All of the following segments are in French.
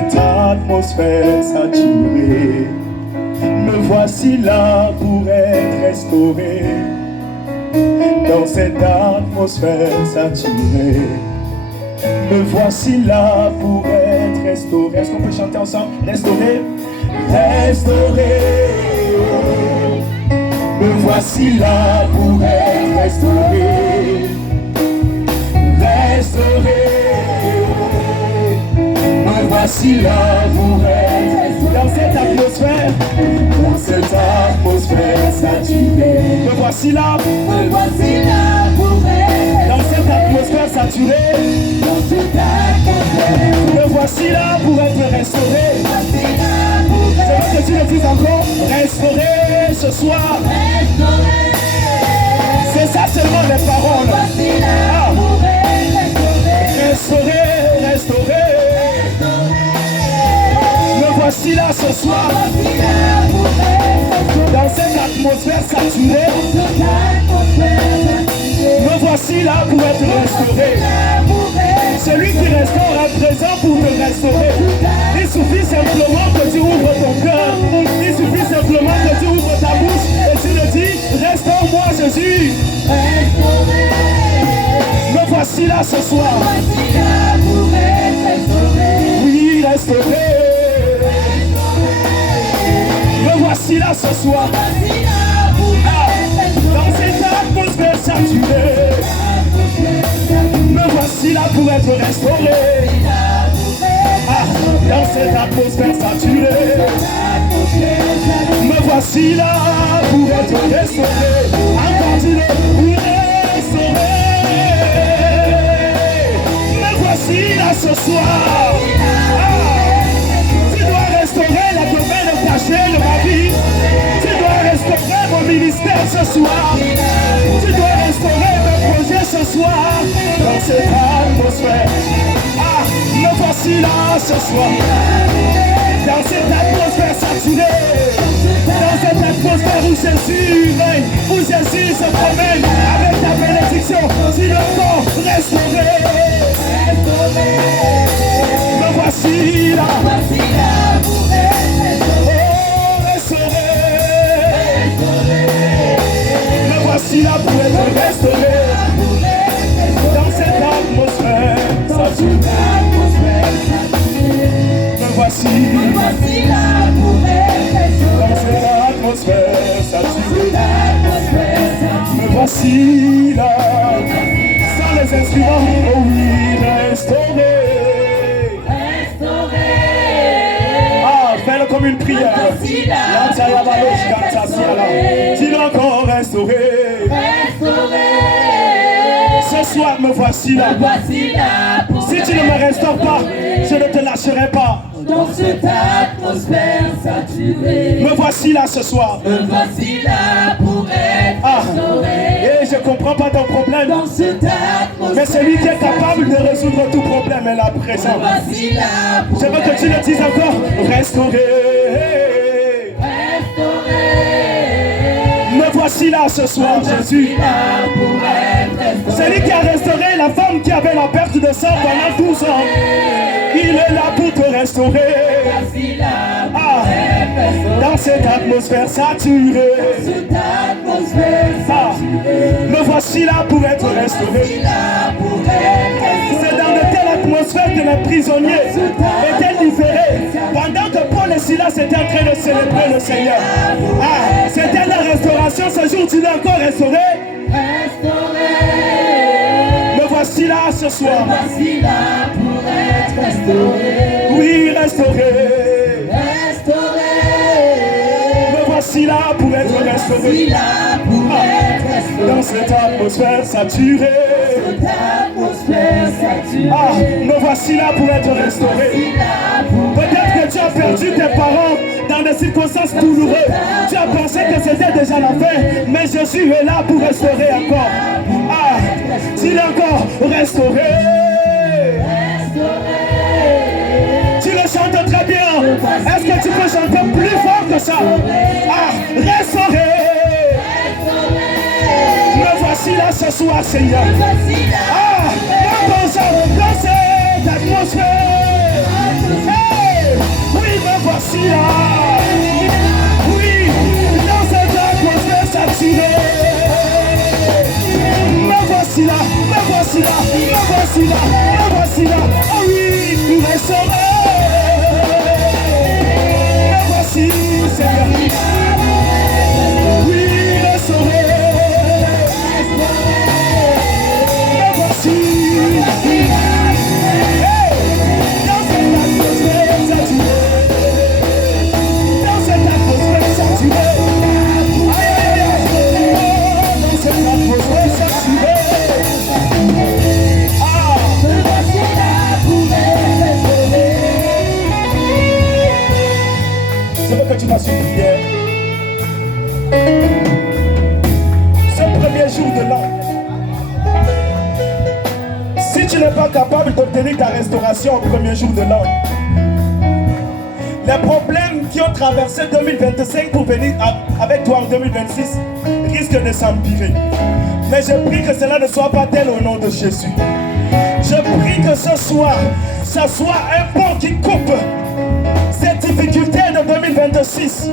cette atmosphère saturée, me voici là pour être restauré. Dans cette atmosphère saturée, me voici là pour être restauré. Est-ce qu'on peut chanter ensemble? Restauré, restauré. Me voici là pour être restauré. Restauré. Me voici là pour être restauré. Dans cette atmosphère saturée. Me voici là. Me voici là pour être. Dans cette atmosphère saturée. Dans cette atmosphère. Me voici là pour être restauré. C'est vrai que tu le dis encore. Restauré ce soir. Restauré. C'est ça seulement les paroles. Me voici là pour être restauré. Restauré. Me voici là ce soir. Dans cette atmosphère saturée. Me voici là pour être restauré. Celui qui restaure est présent pour te restaurer. Il suffit simplement que tu ouvres ton cœur. Il suffit simplement que tu ouvres ta bouche et tu le dis, restaure-moi Jésus. Me voici là ce soir. Oui, restauré. Me voici là ce soir. Dans cette atmosphère saturée. Me voici là pour être restauré. Dans cette atmosphère saturée. Me voici là pour être restauré. Encore dis-le, pour restaurer. Me voici là ce soir. Tu dois restaurer la domaine cachée de ma vie. Tu dois restaurer mon ministère ce soir. Tu dois restaurer mes projets ce soir. Dans cette atmosphère. Me voici là ce soir. Dans cette atmosphère saturée. Dans cette atmosphère où Jésus règne. Où Jésus se promène avec ta bénédiction. Si le corps restauré. Me voici là. Me voici là pour être restauré. Dans cette atmosphère saturée. Me voici là pour être restauré. Dans cette atmosphère saturée. Me voici là. Sans les instruments, oh oui, restauré. Fais-le comme une prière. Dis-le encore, restauré. Ce soir, me voici là. Si tu ne me restaures pas, je ne te lâcherai pas. Dans cette atmosphère saturée. Me voici là ce soir. Me voici là pour être restauré. Et je comprends pas ton problème. Dans cette atmosphère. Mais celui qui est capable de résoudre tout problème est là présent. Me voici là pour je veux que tu le dises encore. Restauré. Me voici là ce soir, Jésus. Celui qui a restauré la femme qui avait la perte de sang pendant 12 ans. Il est là pour te restaurer. Dans cette atmosphère saturée. Me voici là pour être restauré. C'est dans de telle atmosphère que les prisonniers étaient libérés. Pendant que Paul et Silas étaient en train de célébrer le Seigneur. C'était la restauration. Ce jour, tu l'as encore restauré. Me voici là ce soir. Me voici là pour être restauré. Oui, restauré. Me voici là pour être restauré. Dans cette atmosphère saturée. Me voici là pour être restauré. Peut-être que tu as perdu tes parents dans des circonstances douloureuses. Tu as pensé que c'était déjà la fin, mais Jésus est là pour restaurer encore. S'il est encore restauré. Tu le chantes très bien. Est-ce que tu peux chanter plus fort que ça? Restauré. Me voici là ce soir, Seigneur. Dans cette atmosphère. Hey! voici, Seigneur. Oui, restauré. Me voici. Hey, dans cette atmosphère saturée. Dans cette atmosphère saturée. Aïe, aïe, aïe. Dans cette atmosphère saturée. Je veux que tu fasses une prière. Ce premier jour de l'an, si tu n'es pas capable d'obtenir ta restauration au premier jour de l'an, les problèmes qui ont traversé 2025 pour venir avec toi en 2026 risquent de s'empirer. Mais je prie que cela ne soit pas tel au nom de Jésus. Je prie que ce soir, ça soit un pont qui coupe cette difficulté de 2026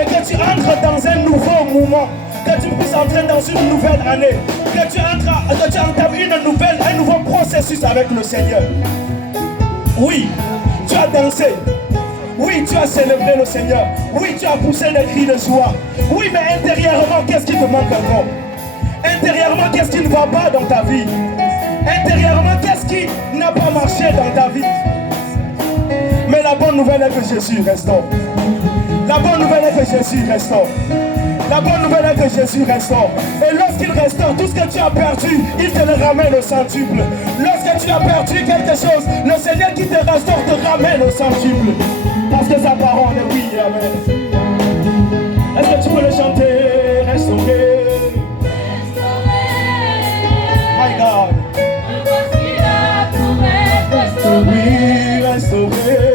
et que tu entres dans un nouveau mouvement, que tu puisses entrer dans une nouvelle année, que tu entames un nouveau processus avec le Seigneur. Oui, tu as dansé. Oui, tu as célébré le Seigneur. Oui, tu as poussé des cris de joie. Oui, mais intérieurement, qu'est-ce qui te manque encore? Intérieurement, qu'est-ce qui ne va pas dans ta vie? Intérieurement, qu'est-ce qui n'a pas marché dans ta vie? Mais la bonne nouvelle est que Jésus restaure. La bonne nouvelle est que Jésus restaure. La bonne nouvelle est que Jésus restaure. Et lorsqu'il restaure tout ce que tu as perdu, il te le ramène au centuple. Lorsque tu as perdu quelque chose, le Seigneur qui te restaure te ramène au centuple. Parce que sa parole est oui, amen. Est-ce que tu peux le chanter? Restaurer. My God. Oui, restaurer.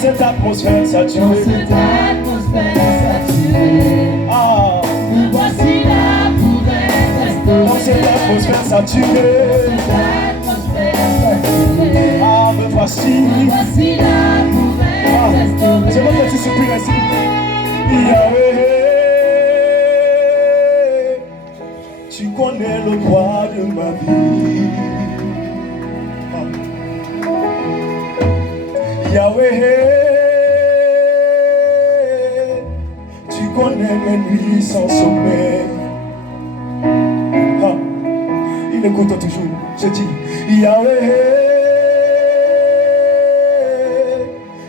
Cette atmosphère saturée. Ah. Me voici là pour être restauré. Dans cette atmosphère saturée. Ah, me voici. Me voici là pour être restauré. Je veux que tu soupires ainsi. Yahweh, tu connais le poids de ma vie. Yahweh, tu connais mes nuits sans sommeil. Ah, il écoute toujours. Je dis, Yahweh,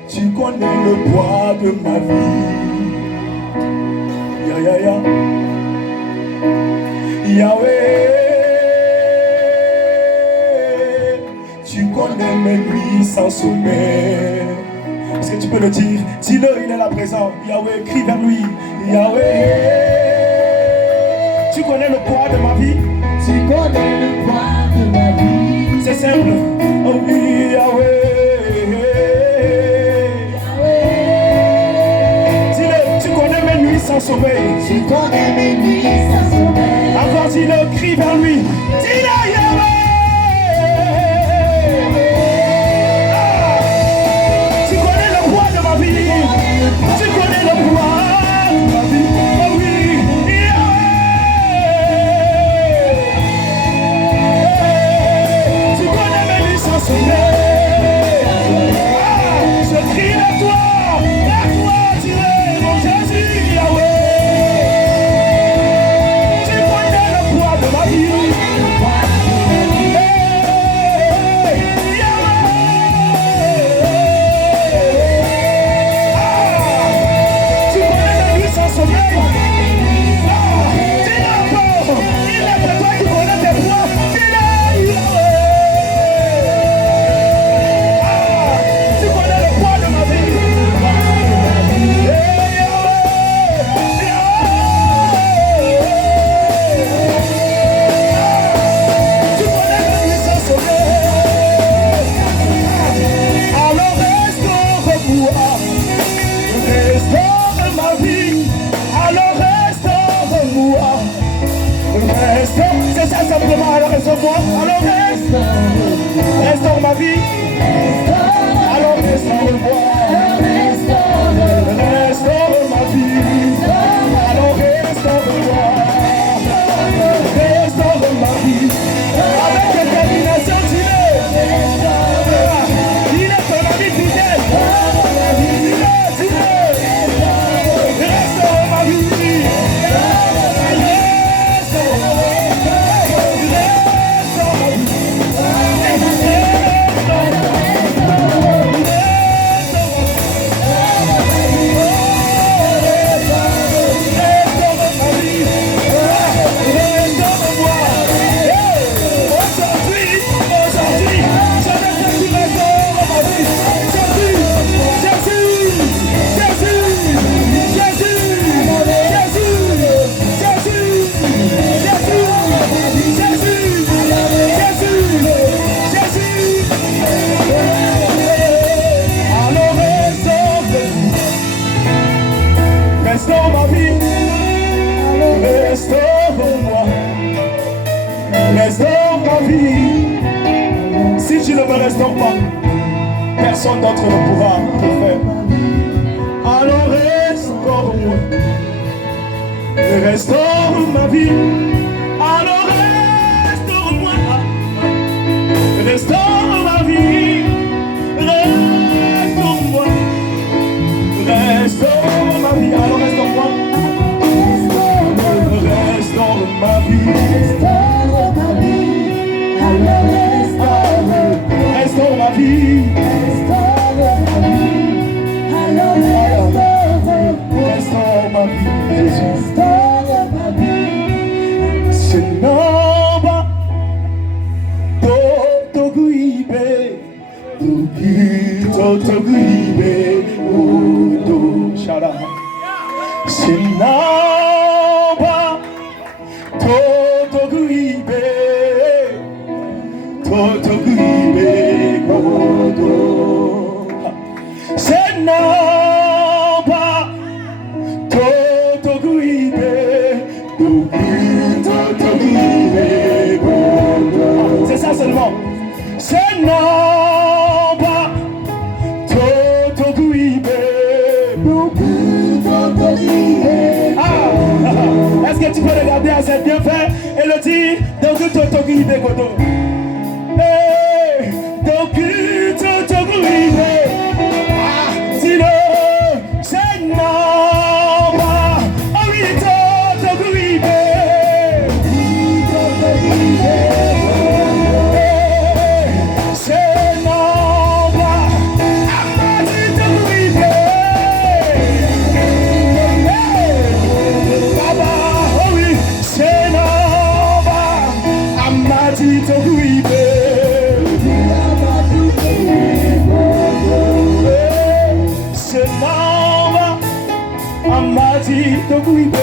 tu connais le poids de ma vie. Ya ya ya. Yahweh, tu connais mes nuits sans sommeil. Est-ce que tu peux le dire? Dis-le, il est là présent. Yahweh, crie vers lui. Yahweh, tu connais le poids de ma vie. Tu connais le poids de ma vie. C'est simple. Oh oui, Yahweh. Dis-le, tu connais mes nuits sans sommeil. Tu connais mes nuits sans sommeil. Encore dis-le, crie vers lui. Dis-le, Yahweh. Tu connais le poids de ma vie. Oh oui, tu connais mes nuits sans sommeil. Je crie à toi, tu es mon Jésus, Yahweh. Tu connais le poids de ma vie. C'est ça simplement, alors restaure-moi, alors restaure ma vie, alors restaure-moi, restaure ma vie, alors restaure-moi, restaure ma vie, avec détermination. restaure ma vie. Si tu ne me restaures pas, personne d'autre ne pourra le faire. Alors restaure-moi, restaure ma vie. Alors restaure-moi, restaure ma vie. Restaure-moi, restaure ma vie. Alors restaure-moi, restaure ma vie. Restaure ma vie. Alors Restaure ma vie. restaure ma vie. Alors Restaure ma vie, Jésus. restaure ma vie. Sinaba Totoguibe Totoguibe Udo Shara Sinaba Totoguibe Udo Sinaba Totoguibe c'est ça seulement. C'est Namba Totoguibe. Est-ce que tu peux regarder à cette bien fait et le dire donc Totoguibe Godo. Donc Totoguibe. Dis-le. C'est Namba. Oh oui, Totoguibe. Amati Toguibe.